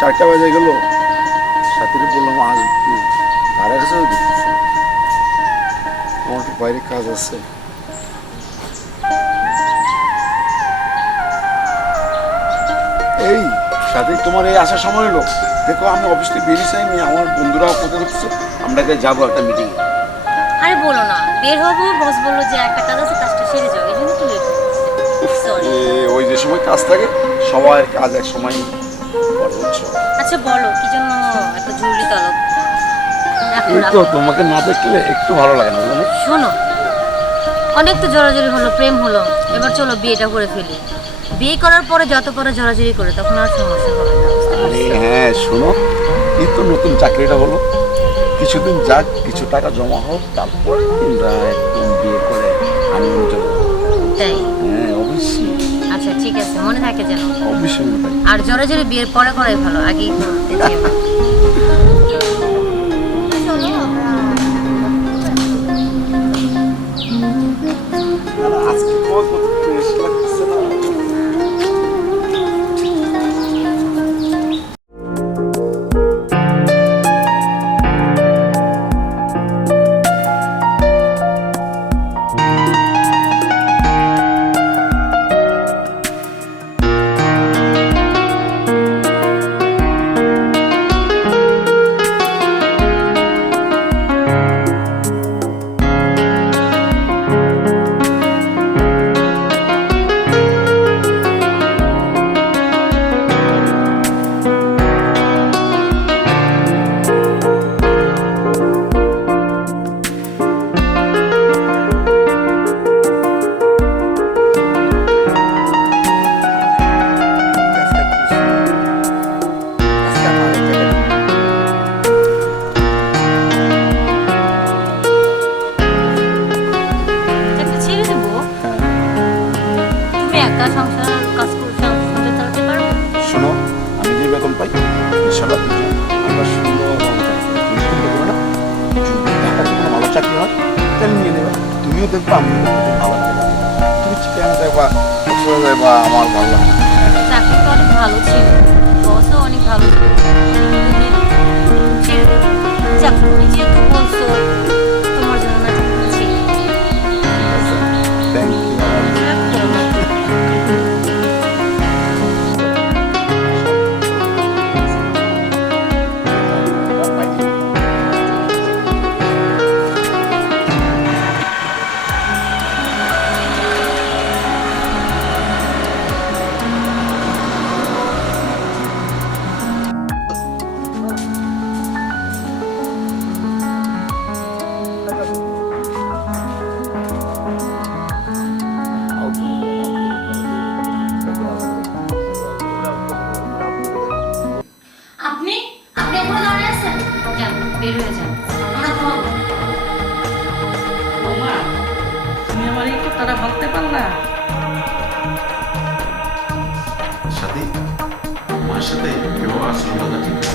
4টা বাজে গেল, সাথীরে বললাম আজ একটু ভাড়া কাছে দেখতেছি, আমার একটু বাইরে কাজ আছে। এই সাথে তোমার এই আসার সময় হলো, দেখো আমি অফিস থেকে বেরিয়েছি, আমি আমার বন্ধুরা অপেক্ষা করতেছে, আমরা যাবো একটা মিটিং। আরে বলো না, বের হবো, বস বললো যে একটা কাজ আছে, কাজটা সেরে যাও, এই জন্য তো লেট। সরি। ওই যে সময় কাজ থাকে সবার কাজ এক সময়। আচ্ছা বলো কি জন্য এত জরুরি তলব? এই তো তোমাকে না দেখলে একটু ভালো লাগে না, জানো? শোনো, অনেক তো জোরাজুরি হলো, প্রেম হলো, এবার চলো বিয়েটা করে ফেলি। বিয়ে করার পরে যত করে জোরাজুরি করে তখন আর সমস্যা হবে না, বুঝতে পারছো? হ্যাঁ শোনো, এই তো নতুন চাকরিটা হলো, কিছুদিন যাক, কিছু টাকা জমা হোক, তারপর আমরা একদম বিয়ে করে আমি যাবো। তাই? হ্যাঁ অবশ্যই। আচ্ছা ঠিক আছে, মনে থাকে যেন। অবশ্যই মনে থাকে। আর জোরাজুরি বিয়ের পরে করাই ভালো, আগেই করতে যেও না। চলো আমরা আজকে তোমার কত ফ্রেশ লাগছে না? একটা ছেড়ে দেবো, তুমি একা সংসার কাজ করে সংসার চালাতে পারবে? শোনো, আমি যে বেতন পাই ইনশাল্লাহ দুজন আমরা সুন্দর না, ঢাকাতে কোনো ভালো চাকরি হয় তাহলে নিয়ে নেবা, তুমিও দেখবা আমিও দেখবো, ভালো লাগবে। তুমি চিকেন দেখবা, কক্সবাজার দেখবা, আমার ভালো লাগবে। চাকরি তো অনেক ভালো ছিল, বসও অনেক ভালো ছিল, যাক, তুমি যেহেতু বলছো তোমার জন্য না চাকরি থ্যাংক ইউ। আপনি আপনি এখনো দাঁড়িয়ে আছেন? যান, বের হয়ে যান, আমরা ঘুমাবো। বৌমা, তুমি আমার এই কথাটা বলতে পারলা? সাথী, মার সাথে কেউ আসল কথা ঠিক না।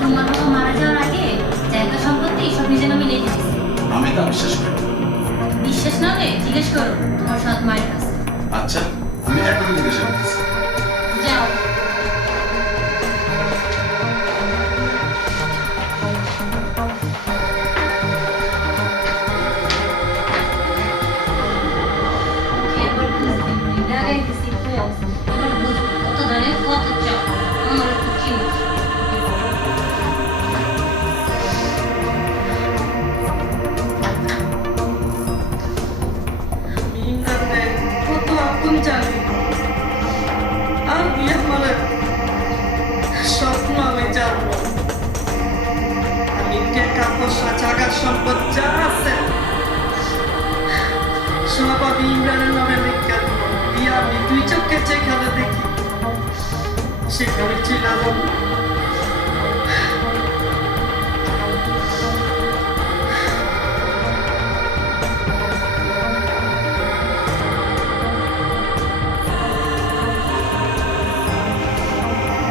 তোমার বাবা মারা যাওয়ার আগে জায়গা সম্পত্তি সব নিজের নামে লিখে দিয়েছে। আমি তা বিশ্বাস করি না। বিশ্বাস না হলে জিজ্ঞেস করো তোমার সৎ মায়ের কাছে। আচ্ছা, আমি এখন জিজ্ঞাসা করতেছি। যাও। একবার বুঝতে পারি, লাগাইতেছি ফোর্স, এবার বুঝবো কত দাঁড়ে কত চাও, আমার একটু চিনি। আমি ইংল্যান্ডে কত আপন জানি, আমি আমার স্বপ্ন আমি জানবো। আমি টাকা পয়সা জায়গা সম্পদ যা আছে সব আমি ইমরানের নামে লিখে দেবো। দিয়ে আমি 2 চোখে যেখানে দেখি সেখানে চলে যাবো।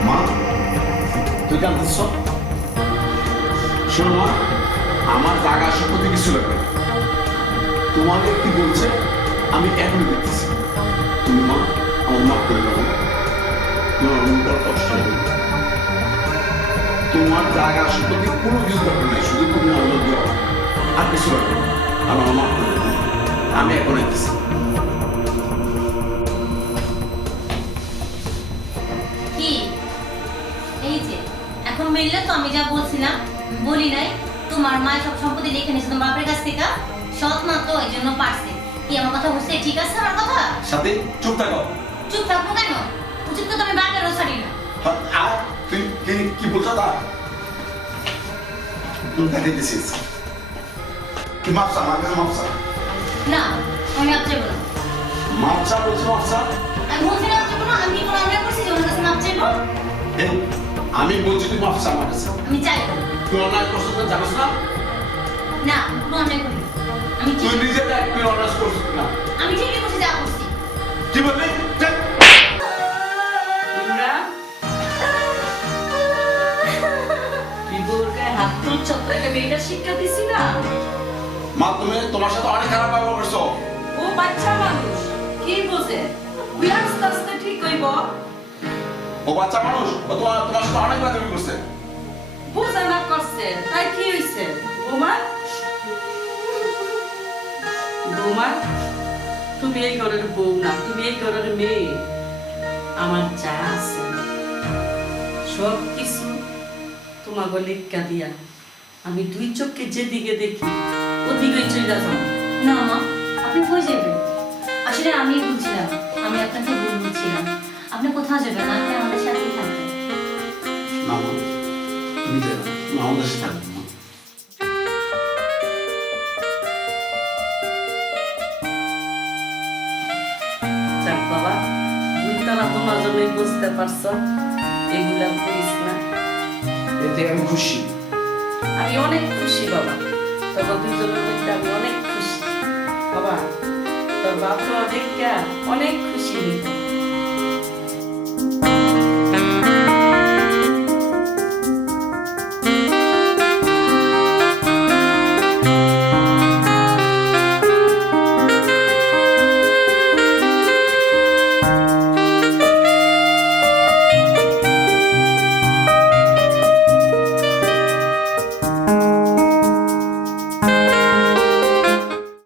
মা, তুই জানতেছ? শোনো মা, আমার জায়গা সম্পত্তি কিছু লাগবে না। তোমাকে কি বলছে আমি এখনই দেখতেছি। তুমি মা আমার মাফ করে দেবো, তোমার মনটা কষ্ট হবে। তোমার জায়গা সম্পত্তি কোনো কিছু দরকার নাই, শুধু তুমি আল্লাহ দিও আর কিছু দরকার নেই। আমার মাফ করে দিই, আমি এখন আইতেছি। কি এই যে এখন মিললে তো আমি যা বলছিলাম বলি নাই, তোমার মা সব সম্পত্তি লিখে নিয়েছে তোমার বাপের কাছ থেকে, সৎ মা তো এই জন্য পারছে। কি আমার কথা বুঝতে ঠিক আছে? আমার কথা সাথে চুপ থাকো। চুপ থাকবো কেন? উচিত তো আমি বাপেরও ছাড়ি না। আর তুই কি বলছো তা তুমি দেখে দিছিস, তুই মাপসা আমার কাছে মাপসা না আমি মাপ চাইবো না। মাপসা বলছো মাপসা? আমি বলছি না মাপ চাইবো না। আমি কি কোনো অন্যায় করছি যে ওনার কাছে মাপ চাইবো? এই, আমি বলছি তুই মাপসা আমার কাছে। আমি চাইবো না। তুই অন্যায় করছিস না, জানিস না? না কোনো অন্যায় করি না। আমি তুই ঠিক নিজে দেখ তুই অন্যায় করছিস না। আমি ঠিকই করছি যা করছি। কি বললি? চল। ইমরান তুই বোরকায় হাত তুলছ, তোকে মেয়েটা শিক্ষা দিছি না? মা তুমি তোমার সাথে অনেক খারাপ ব্যবহার করছো। ও বাচ্চা মানুষ, কি বোঝে? তুই আস্তে আস্তে ঠিক হইব। ও বাচ্চা মানুষ, ও তোমার সাথে অনেক বাদামি করছে। বোঝা না করছে, তাই কি হইছে? বোমা বোমা, তুমি এই ঘরের বউ না, তুমি এই ঘরের মেয়ে। আমার যা আছে সব কিছু তোমাকে লেখা দিয়া আমি দুই চোখকে যেদিকে দেখি ওদিকে চলে যাবো। না মা আপনি কই যাবেন? আসলে আমি বুঝছিলাম, আমি আপনাকে ভুল বুঝছিলাম। আপনি কোথাও যাবেন না, আপনি আমাদের সাথেই থাকবেন। না মা, তুমি যাও, তুমি আমাদের সাথে থাকবে মা। যাক বাবা, ভুলতারা তোমার জন্যই বুঝতে পারছো, এগুলা করিস না। এতে আমি খুশি। আমি অনেক খুশি বাবা, তোর দুজনের মধ্যে আমি অনেক খুশি বাবা। তোর বাপ মা দেখা অনেক খুশি হইল।